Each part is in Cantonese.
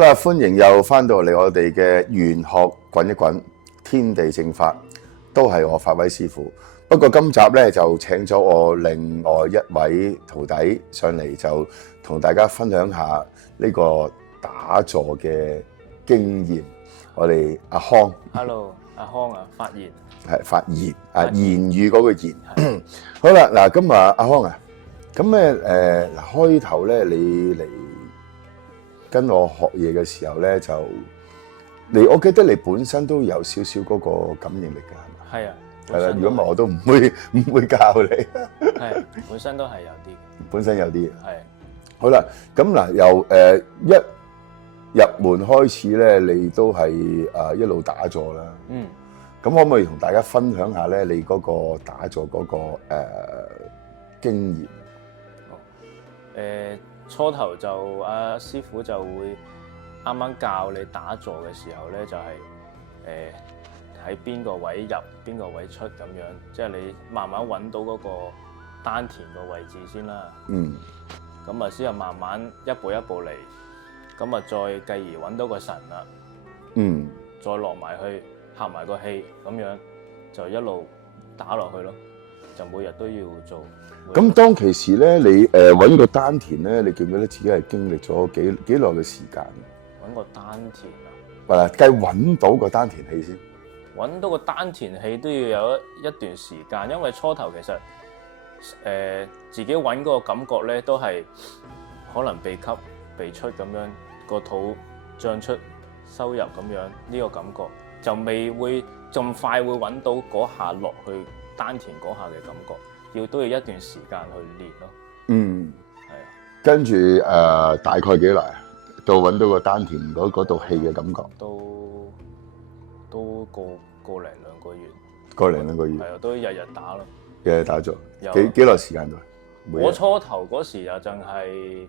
啦，歡迎又翻到嚟我哋嘅玄學滾一滾，天地正法，都係我法威師傅。不過今集咧就請咗我另外一位徒弟上嚟，就同大家分享下呢個打坐嘅經驗。我哋阿康 ，Hello， 阿康啊，發言係發言啊，言語嗰個言。好啦，嗱，今日阿康啊，咁咧開頭咧你嚟跟我學嘢嘅時候咧，就我記得你本身都有少少嗰個感應力㗎，係咪？係啊，係啦，如果唔係我都唔會教你。係本身都係有啲嘅，本身有啲。係好啦，咁嗱由一入門開始咧，你都係一路打坐啦。嗯。咁可唔可以同大家分享下咧你嗰個打坐嗰個經驗？初頭就阿師傅就會啱啱教你打坐嘅時候咧，就係喺邊個位入邊個位出咁樣，即係你慢慢揾到嗰個丹田個位置先啦。嗯。咁啊，先後慢慢一步一步嚟，咁啊再繼而揾到個神啦。嗯。再落埋去合埋個氣，咁樣就一路打落去咯。就每日都要做。咁當其時咧，你揾個丹田咧，你記唔記得自己係經歷咗幾耐嘅時間？揾個丹田啊！嗱，計揾到個丹田氣先。揾到個丹田氣都要有一段時間，因為初頭其實自己揾嗰個感覺咧，都係可能鼻吸鼻出咁樣，個肚脹出收入咁樣，呢個感覺就未會咁快會揾到嗰下落去丹田嗰下嘅感覺，都要一段時間去練咯。嗯，係啊。跟住大概幾耐啊？到揾到個丹田嗰度氣嘅感覺，都個零兩個月。個零兩個月。係啊，都日日打咯。日日打坐。幾耐時間度？我初頭嗰時又淨係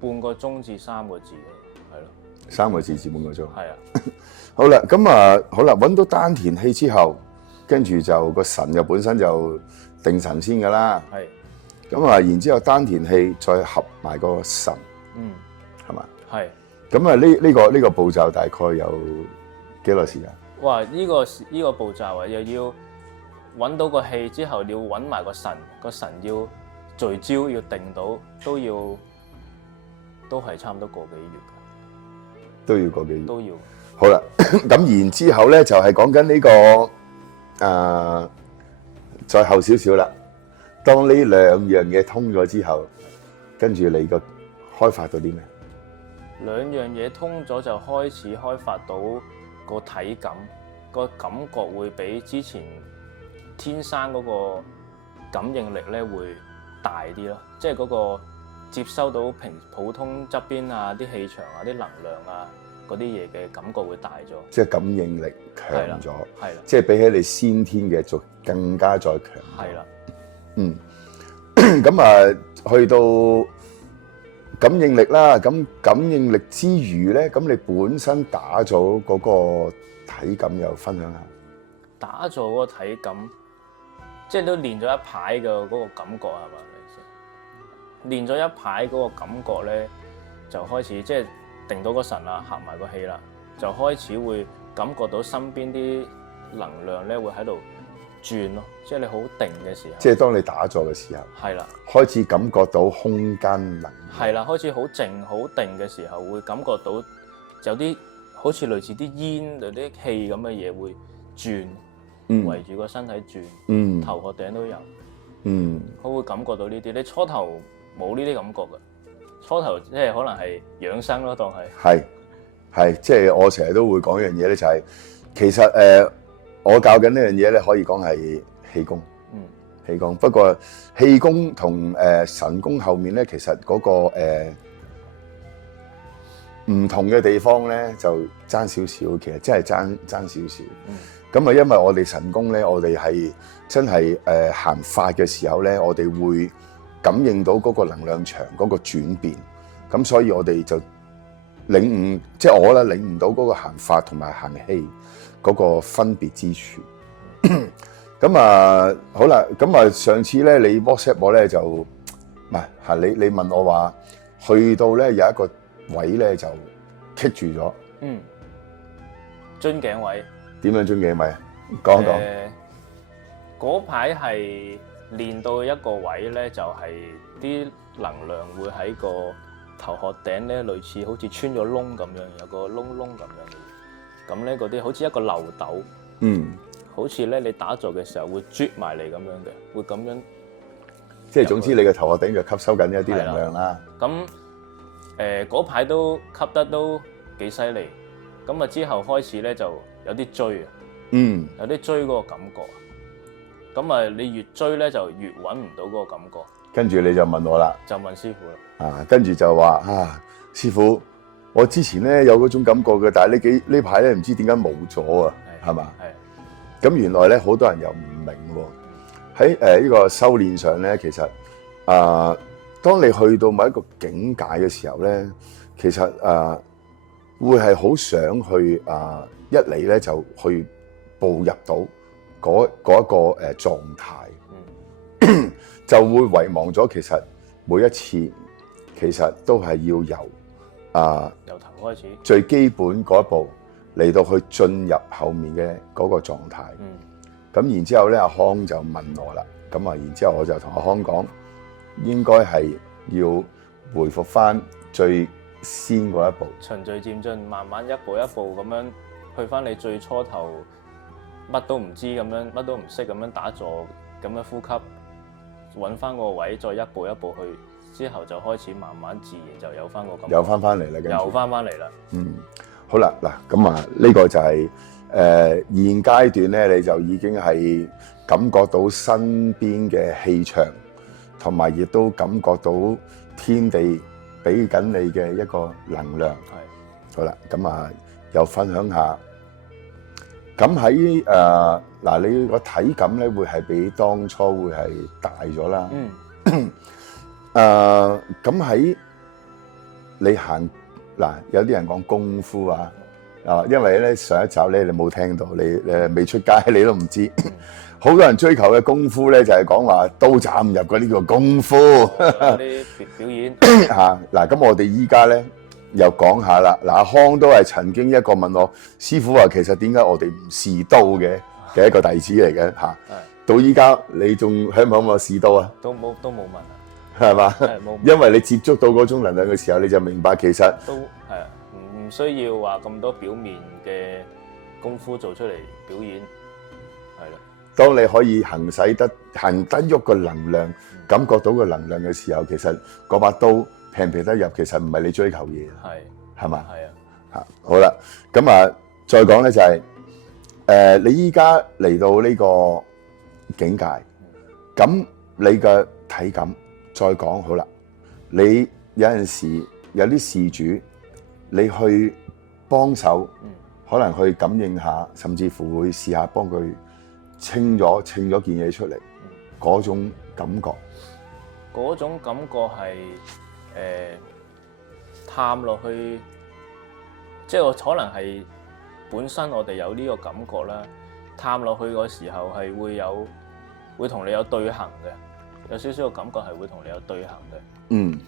半個鐘至3個字咯，係咯。3個字至半個鐘。係啊。好啦，咁好啦，揾到丹田氣之後，跟住就個神就本身就定神先噶啦。係。咁然之後丹田氣再合埋個神。嗯。係嘛？係。咁呢個步驟大概有幾耐時間？哇！呢個步驟啊，又要揾到個氣之後，你要揾埋個神要聚焦，要定到，都係差唔多個幾月㗎。都要個幾月。都要。好啦，咁然之後咧就係講緊呢個再後少少啦。當呢兩樣嘢通咗之後，跟住你個開發到啲咩？兩樣嘢通咗就開始開發到個體感，個感覺會比之前天生嗰個感應力咧會大啲咯，即係嗰個接收到普通側邊啊啲氣場啊啲能量啊嗰啲嘢嘅感覺會大咗，即係感應力強咗，係啦，即係比起你先天嘅就更加再強。係啦，嗯，咁去到感應力啦，咁感應力之餘咧，咁你本身打咗嗰個體感又分享下。打坐嗰個體感，即係都練咗一排嘅嗰個感覺係嘛？練咗一排嗰個感覺咧，就開始即係定到個神啦，合埋個氣啦，就開始會感覺到身邊啲能量咧會喺度轉咯，即係你好定嘅時候。即係當你打坐嘅時候。係啦。開始感覺到空間能量。係啦，開始好靜好定嘅時候，會感覺到有啲好似類似啲煙、有啲氣咁嘅嘢會轉，圍住個身體轉，頭殼頂都有。佢會感覺到呢啲。你初頭冇呢啲感覺㗎，初頭即係可能係養生咯，當係。係，即係我成日都會講一樣嘢咧，就係其實我教緊呢樣嘢咧，可以講係氣功。氣功，不過氣功同神功後面咧，其實嗰個唔同嘅地方咧，就爭少少，其實真係爭少少。咁因為我哋神功咧，我哋係真係行法嘅時候咧，我哋會感應到嗰個能量場嗰個轉變，咁所以我哋就領悟，即係我咧領悟到嗰個行法同埋行氣嗰個分別之處。咁好啦，咁上次咧你 WhatsApp 我咧就唔係你問我話去到咧有一個位咧就棘住咗。樽頸位。點樣樽頸位啊？講一講。嗰排係練到一個位咧，就係啲能量會喺個頭殼頂咧，類似好似穿咗窿咁樣，有個窿窿咁樣。咁咧嗰啲好似一個漏斗。好似咧你打坐嘅時候會啜埋嚟咁樣嘅，會咁樣。即係總之你嘅頭殼頂就吸收緊一啲能量啦。咁嗰排都吸得都幾犀利。咁啊之後開始咧就有啲追啊。有啲追嗰個感覺。咁啊你越追咧就越揾唔到嗰個感覺。跟住你就問我啦。就問師傅啦。跟住就話師傅，我之前咧有嗰種感覺嘅，但係呢排咧唔知點解冇咗啊，係嘛？係。咁原來咧好多人又唔明喎。喺呢個修練上咧，其實當你去到某一個境界嘅時候咧，其實會係好想去一嚟咧就去步入到嗰一個狀態，就會遺忘咗其實每一次其實都係要由頭開始最基本嗰一步嚟到去進入後面嘅嗰個狀態。咁然之後咧，阿康就問我啦。咁然之後我就同阿康講，應該係要回復翻最先嗰一步，循序漸進，慢慢一步一步咁樣去翻你最初頭，乜都唔知咁樣，乜都唔識咁樣打坐，咁樣呼吸，揾翻個位，再一步一步去，之後就開始慢慢自然就有翻個感覺，又翻翻嚟啦，又翻翻嚟啦。好啦，嗱咁呢個就係現階段咧，你就已經係感覺到身邊嘅氣場，同埋亦都感覺到天地俾緊你嘅一個能量。係。好啦，咁又分享下。咁喺你個體感咧，會係比當初會係大咗啦。咁喺你行有啲人講功夫啊，因為咧上一集咧你冇聽到，你未出街你都唔知。好多人追求嘅功夫咧，就係講話刀斬唔入嗰啲叫功夫。啲表演咁我哋依家咧又講下啦。阿康都係曾經一個問我師傅話，其實點解我哋唔試刀嘅一個弟子嚟嘅嚇。到依家你仲向唔向我試刀啊？都冇問，係嘛？因為你接觸到嗰種能量嘅時候，你就明白其實都係唔需要話咁多表面嘅功夫做出嚟表演，係啦。當你可以行得喐個能量，感覺到個能量嘅時候，其實嗰把刀劈唔劈得入，其實唔係你追求嘢，係嘛？係啊。好啦，咁再講咧就係你依家嚟到呢個境界，咁你嘅體感再講好啦。你有陣時有啲事主，你去幫手，可能去感應下，甚至乎會試下幫佢稱咗件嘢出嚟，嗰種感覺。嗰種感覺係探落去，即係我可能係本身我哋有呢個感覺啦。探落去嗰時候係會同你有對行嘅，有少少嘅感覺係會同你有對行嘅。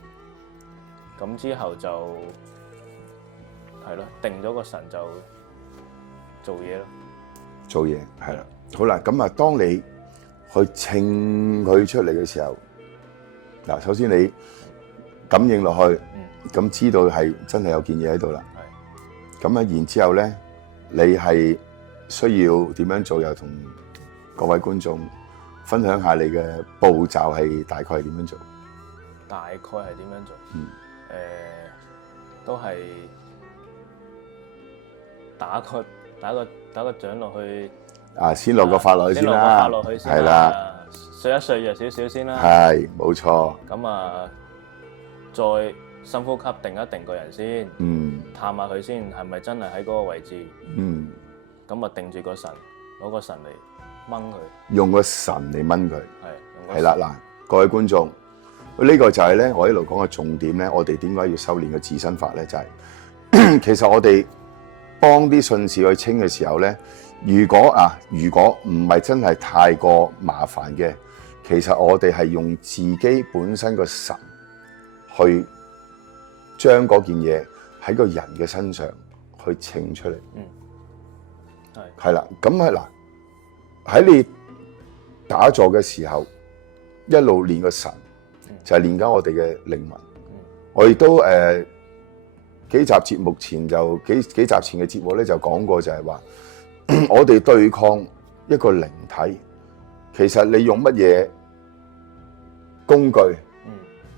咁之後就係咯，定咗個神就做嘢咯。做嘢係啦。好啦，咁當你去稱佢出嚟嘅時候，首先你感應落去，咁知道係真係有件嘢喺度啦。咁然之後咧，你係需要點樣做？又同各位觀眾分享下你嘅步驟係大概係點樣做？大概係點樣做？都係打個掌落去。先落個法落去先啦，係啦，碎一碎弱少少先啦，係冇錯。咁再深呼吸，定一定個人先，探下佢先，係咪真係喺嗰個位置？咁定住個神，攞個神嚟掹佢，用個神嚟掹佢，係啦嗱，各位觀眾，呢個就係咧我一路講嘅重點咧。我哋點解要修煉個自身法咧？就係其實我哋幫啲信士去清嘅時候咧。如果唔係真係太過麻煩嘅，其實我哋係用自己本身個神去將嗰件嘢喺個人嘅身上去稱出嚟。係啦，咁喺你打坐嘅時候，一路練個神，就係練緊我哋嘅靈魂。我亦都幾集節目前就幾集前嘅節目咧就講過，就係話我哋對抗一個靈體，其實你用乜嘢工具、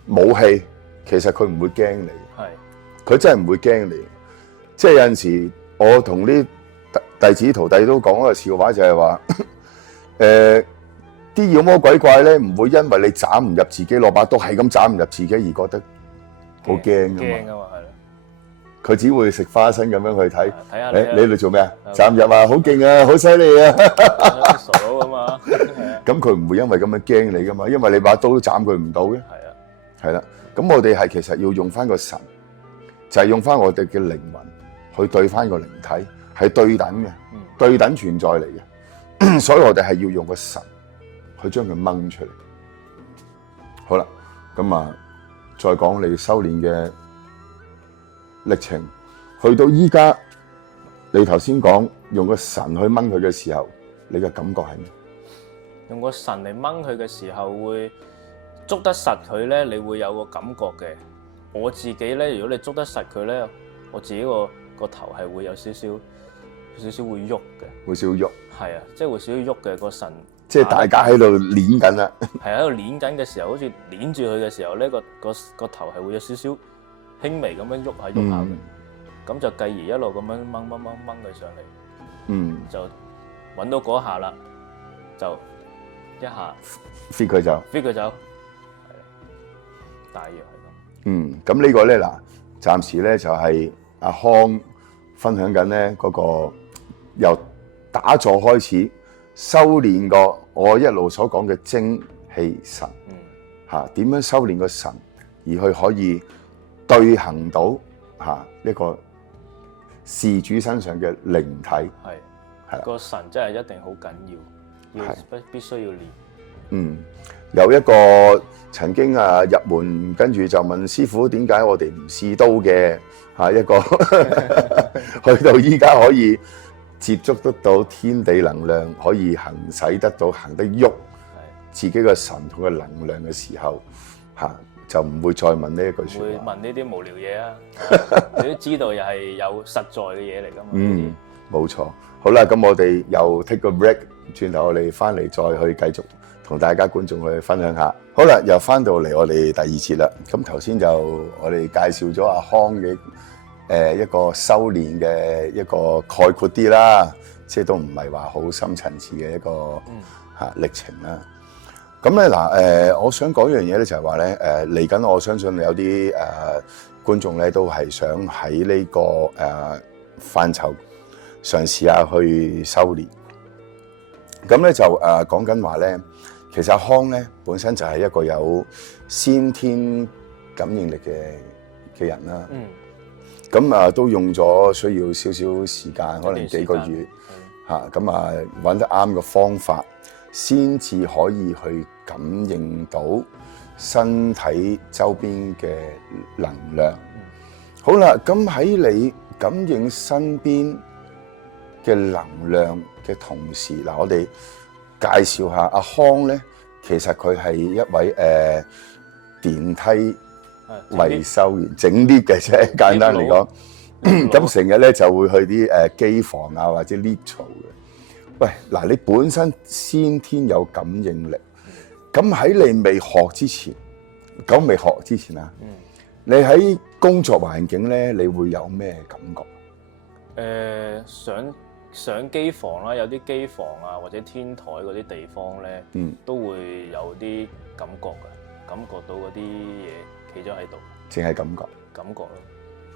武器，其實佢唔會驚你。佢真係唔會驚你。即係有陣時，我同啲弟子徒弟都講一個笑話，就係話啲妖魔鬼怪咧，唔會因為你斬唔入自己，攞把刀係咁斬唔入自己而覺得好驚噶嘛。佢只會食花生咁樣去睇。睇下你喺度做咩啊？斬入啊，好勁啊，好犀利啊！傻佬啊嘛。咁佢唔會因為咁樣驚你噶嘛，因為你把刀都斬佢唔到嘅。係啦。咁我哋係其實要用翻個神，就係用翻我哋嘅靈魂去對翻個靈體，係對等嘅，對等存在嚟嘅。所以我哋係要用個神去將佢掹出嚟。好啦，咁再講你修煉嘅歷程，去到依家，你頭先講用個神去掹佢嘅時候，你嘅感覺係咩？用個神嚟掹佢嘅時候，會捉得實佢咧，你會有個感覺嘅。我自己咧，如果你捉得實佢咧，我自己個頭係會有少少會喐嘅，會少喐。係啊，即係會少少喐嘅個神。即係大家喺度攣緊啦。係喺度攣緊嘅時候，好似攣住佢嘅時候咧，個頭係會有少少輕微咁樣喐下喐下嘅。咁就繼而一路咁樣掹佢上嚟。就揾到嗰下啦，就一下 fit 佢走。係啊，大約係咁。咁呢個咧暫時咧就係阿康分享緊咧嗰個由打坐開始修煉過我一路所講嘅精氣神，點樣修煉個神，而去可以對行到一個事主身上嘅靈體。係個神真係一定好緊要，必須要練。有一個曾經入門，跟住就問師傅點解我哋唔試刀嘅一個，去到依家可以接觸得到天地能量，可以行使得到行得喐自己嘅神同嘅能量嘅時候，就唔會再問呢一句説話。會問呢啲無聊嘢啊！你都知道又係有實在嘅嘢嚟㗎嘛。冇錯。好啦，咁我哋又 take 個 break，轉頭我哋翻嚟再去繼續同大家觀眾去分享下。好啦，又翻到嚟我哋第二節啦。咁頭先就我哋介紹咗阿康嘅一個修練嘅一個概括啲啦，即係都唔係話好深層次嘅一個歷程啦。咁咧我想講一樣嘢咧，就係話咧嚟緊，我相信有啲觀眾咧都係想喺呢個範疇嘗試下去修練。咁咧就講緊話咧，其實阿康咧本身就係一個有先天感應力嘅人啦。咁都用咗需要少少時間，可能幾個月咁揾得啱嘅方法，先至可以去感應到身體周邊嘅能量。好啦，咁喺你感應身邊嘅能量嘅同時，我哋介紹下阿康咧，其實佢係一位電梯維修員，整 lift 嘅啫，簡單嚟講。咁成日咧就會去啲機房或者 lift 槽嘅。喂，你本身先天有感應力，咁喺你未學之前，你喺工作環境咧，你會有咩感覺？上機房啦，有啲機房或者天台嗰啲地方咧，都會有啲感覺嘅，感覺到嗰啲嘢企咗喺度。淨係感覺咯，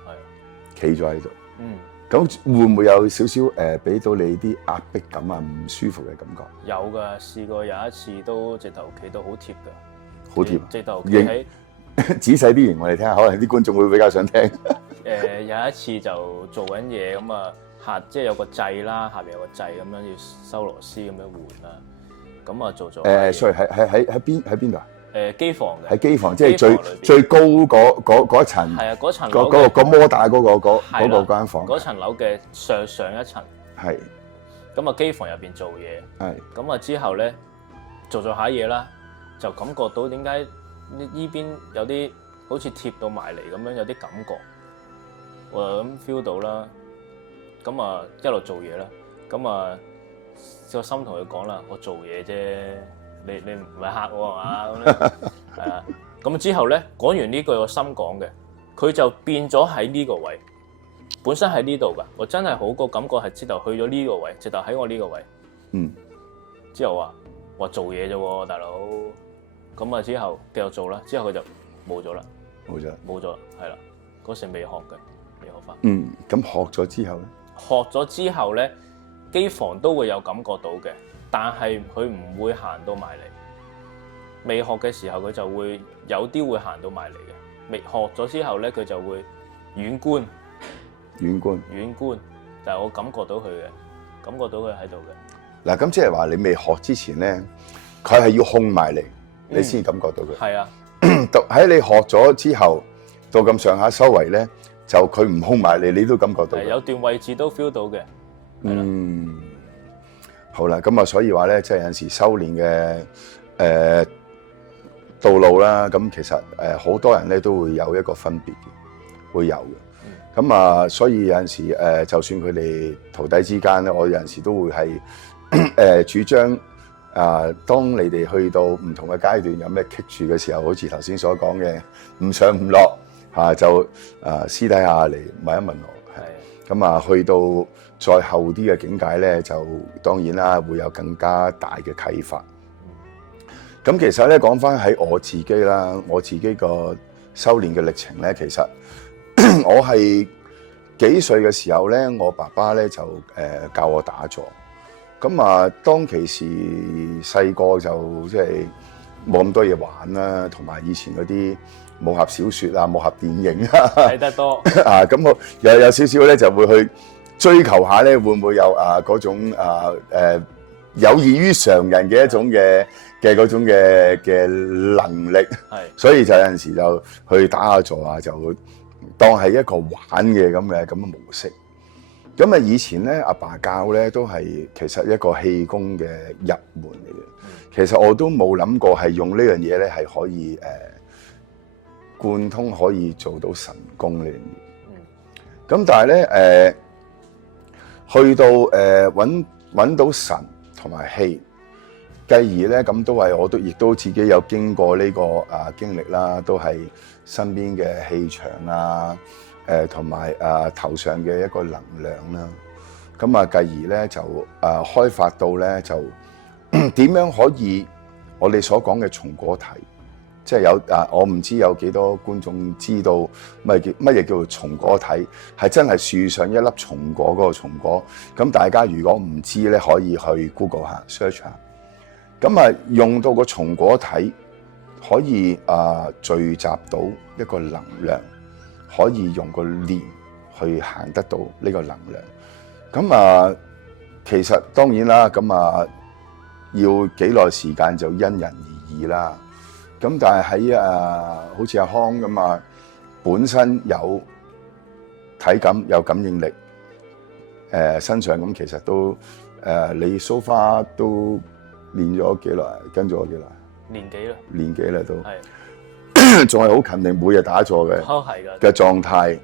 係。企咗喺度。咁會唔會有少少俾到你啲壓迫感唔舒服嘅感覺？有㗎，試過有一次都直頭企到好貼㗎。好貼。直頭企喺。仔細啲言我哋聽下，可能啲觀眾會比較想聽。有一次就做緊嘢咁即係有個掣啦，下邊有個掣咁樣要收螺絲咁樣換啦，咁做。sorry，喺邊度啊？機房嘅。喺機房，即係最高嗰一層。係啊，嗰層樓個摩打嗰間房。嗰層樓嘅上一層。係。咁啊，機房入邊做嘢。係。咁啊之後咧，做下嘢啦，就感覺到點解呢邊有啲好似貼到埋嚟咁樣，有啲感覺。我就咁 feel 到啦。咁啊一路做嘢啦。咁啊個心同佢講啦，我做嘢啫。你唔係嚇我係嘛？咁咧係啊，咁之後咧講完呢句我心講嘅，佢就變咗喺呢個位，本身喺呢度噶，我真係好個感覺係直頭去咗呢個位，直頭喺我呢個位。之後話做嘢啫喎，大佬。咁啊之後繼續做啦，之後佢就冇咗啦，冇咗，係啦，嗰時未學嘅。咁學咗之後咧？學咗之後咧，機房都會有感覺到嘅。但係佢唔會行到埋嚟，未學嘅時候佢就會有啲會行到埋嚟嘅，未學咗之後咧佢就會遠觀，但係我感覺到佢嘅，感覺到佢喺度嘅。嗱，咁即係話你未學之前咧，佢係要控埋嚟，你先感覺到佢。係啊，喺你學咗之後，到咁上下修為咧，就佢唔控埋嚟，你都感覺到。有段位置都 feel 到嘅。好啦，咁啊，所以話咧，即係有陣時修練嘅道路啦，咁其實好多人咧都會有一個分別嘅，會有嘅。咁啊，所以有陣時就算佢哋徒弟之間咧，我有陣時都會係主張當你哋去到唔同嘅階段，有咩棘住嘅時候，好似頭先所講嘅唔上唔落就私底下嚟問一問我。咁啊，去到再後啲嘅境界咧，就當然啦，會有更加大嘅啟發。咁其實咧，講翻喺我自己啦，我自己個修練嘅歷程咧，其實我係幾歲嘅時候咧，我爸爸咧就教我打坐。咁啊，當其時細個就即係冇咁多嘢玩啦，同埋以前嗰啲武俠小說啊、武俠電影啊睇得多咁我又有少少咧就會去追求下咧，會唔會有嗰種有異於常人嘅一種嘅嗰種嘅能力，所以就有陣時就去打下坐啊，就會當係一個玩嘅咁嘅模式。咁啊，以前咧阿爸教咧都係其實一個氣功嘅入門嚟嘅。其實我都冇諗過係用呢樣嘢咧係可以貫通，可以做到神功呢樣嘢。咁但係咧去到揾到神同埋氣，繼而咧咁都係我都亦都自己有經過呢個經歷啦，都係身邊嘅氣場啊。同埋頭上嘅一個能量啦，咁啊繼而咧就開發到咧就點樣可以我哋所講嘅松果體，即係有我唔知有幾多觀眾知道乜嘢叫做松果體，係真係樹上一粒松果嗰個松果。咁大家如果唔知咧，可以去 Google 下 search 下。咁啊用到個松果體可以聚集到一個能量。可以用個念去行得到呢個能量，咁其實當然啦，咁要幾耐時間就因人而異啦。咁但係喺好似阿康咁本身有體感有感應力，身上咁其實都你 so far 都練咗幾耐，跟咗我幾耐？年幾啦都。仲係好勤力，每日打坐嘅狀態，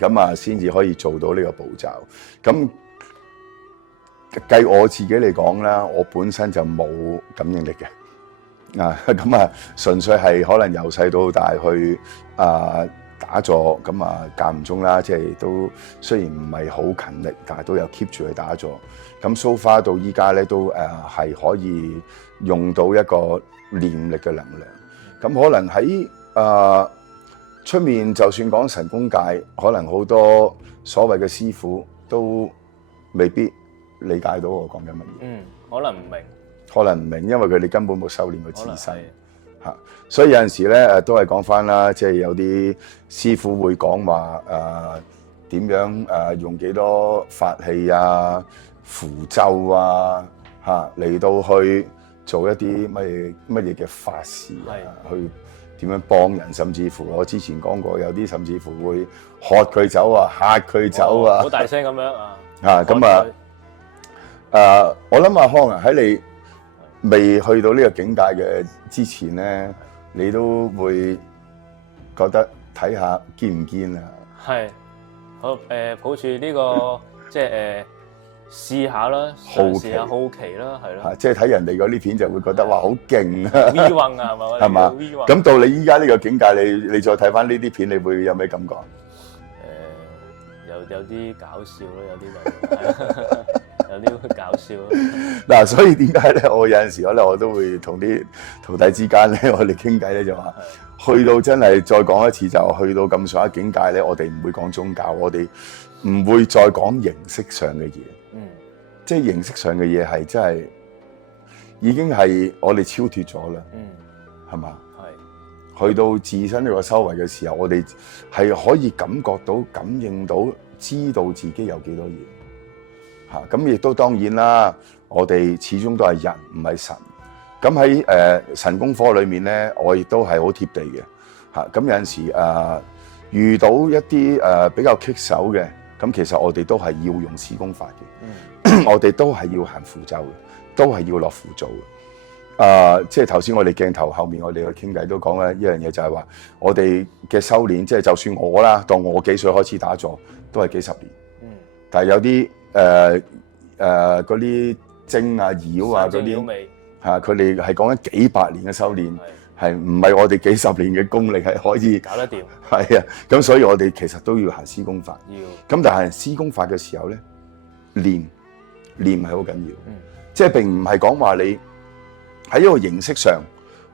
咁先至可以做到呢個步驟。咁計我自己嚟講啦，我本身就冇感應力嘅，咁純粹係可能由細到大去打坐，咁間唔中啦，即係都雖然唔係好勤力，但係都有 keep 住去打坐。咁 so far 到依家咧都係可以用到一個念力嘅能量。咁可能喺出面，就算講神功界，可能好多所謂嘅師傅都未必理解到我講緊乜嘢。可能唔明，因為佢哋根本冇修煉過自身嚇。所以有陣時咧都係講翻啦，即係有啲師傅會講話點樣用幾多法器啊、符咒啊嚟到去做一啲乜嘢嘅法事啊，去點樣幫人，甚至乎我之前講過，有啲甚至乎會喝佢走啊，嚇佢走啊，好大聲咁樣啊！咁我諗阿康啊，喺你未去到呢個境界嘅之前咧，你都會覺得睇下堅唔堅啊？係，好抱住呢個即係試下啦，好奇好奇啦，係咯。即係睇人哋嗰啲片就會覺得哇好勁啊 ！V 運啊，係嘛？咁到你依家呢個境界，你再睇翻呢啲片，你會有咩感覺？有啲搞笑咯，有啲搞笑咯。嗱，所以點解咧？我有陣時我都會同啲徒弟之間咧，我哋傾偈咧就話，去到真係再講一次，就去到咁上下境界咧，我哋唔會講宗教，我哋唔會再講形式上嘅嘢。即係形式上嘅嘢係真係已經係我哋超脫咗啦。係嘛？係。去到自身呢個修為嘅時候，我哋係可以感覺到、感應到、知道自己有幾多嘢。咁亦都當然啦，我哋始終都係人，唔係神。咁喺神功課裏面咧，我亦都係好貼地嘅。咁有陣時遇到一啲比較棘手嘅，咁其實我哋都係要用施功法嘅。我哋都係要行符咒嘅，都係要落符咒嘅。即係頭先我哋鏡頭後面我哋去傾偈都講咧一樣嘢，就係話我哋嘅修練，即係就算我啦，當我幾歲開始打坐，都係幾十年。但係有啲嗰啲精啊、妖啊嗰啲佢哋係講緊幾百年嘅修練，係唔係我哋幾十年嘅功力係可以搞得掂？係啊，咁所以我哋其實都要行施功法。咁但係施功法嘅時候咧，練係好緊要。即係並唔係講話你喺一個形式上，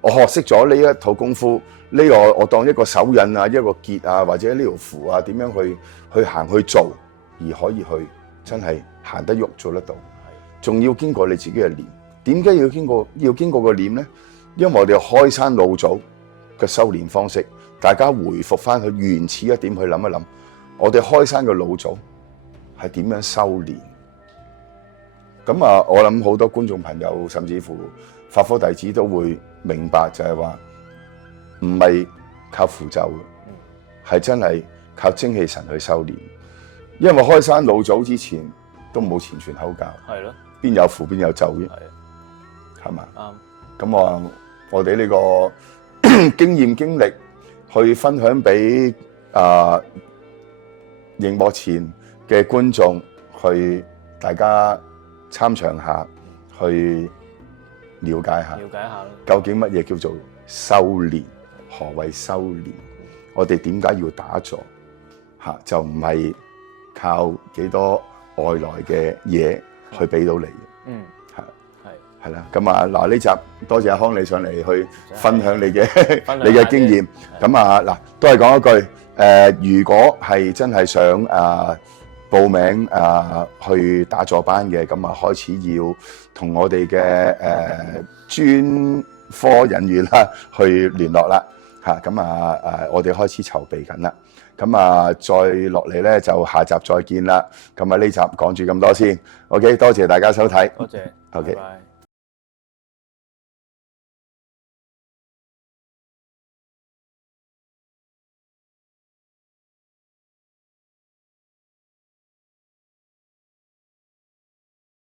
我學識咗呢一套功夫，呢個我當一個手印啊、一個結啊，或者呢條符啊，點樣去行去做，而可以去真係行得喐做得到。仲要經過你自己嘅練。點解要經過個練咧？因為我哋開山老祖嘅修練方式，大家回復翻去原始一點去諗一諗，我哋開山嘅老祖係點樣修練？咁我諗好多觀眾朋友，甚至乎法科弟子都會明白，就係話唔係靠符咒嘅，係真係靠精氣神去修練。因為開山老祖之前都冇前傳口教，係咯，邊有符邊有咒嘅，係嘛？啱。咁我哋呢個經驗經歷去分享俾熒幕前嘅觀眾，去大家參詳下，去了解下究竟乜嘢叫做修練，何謂修練？我哋點解要打坐？就唔係靠幾多外來嘅嘢去俾到你。係啦，咁嗱呢集多謝阿康你上嚟去分享你嘅經驗。咁嗱都係講一句，如果係真係想報名去打坐班嘅，咁開始要同我哋嘅專科人員啦去聯絡啦。咁我哋開始籌備緊啦。咁再落嚟咧就下集再見啦。咁呢集講住咁多先。OK， 多謝大家收睇。多謝。OK。拜拜。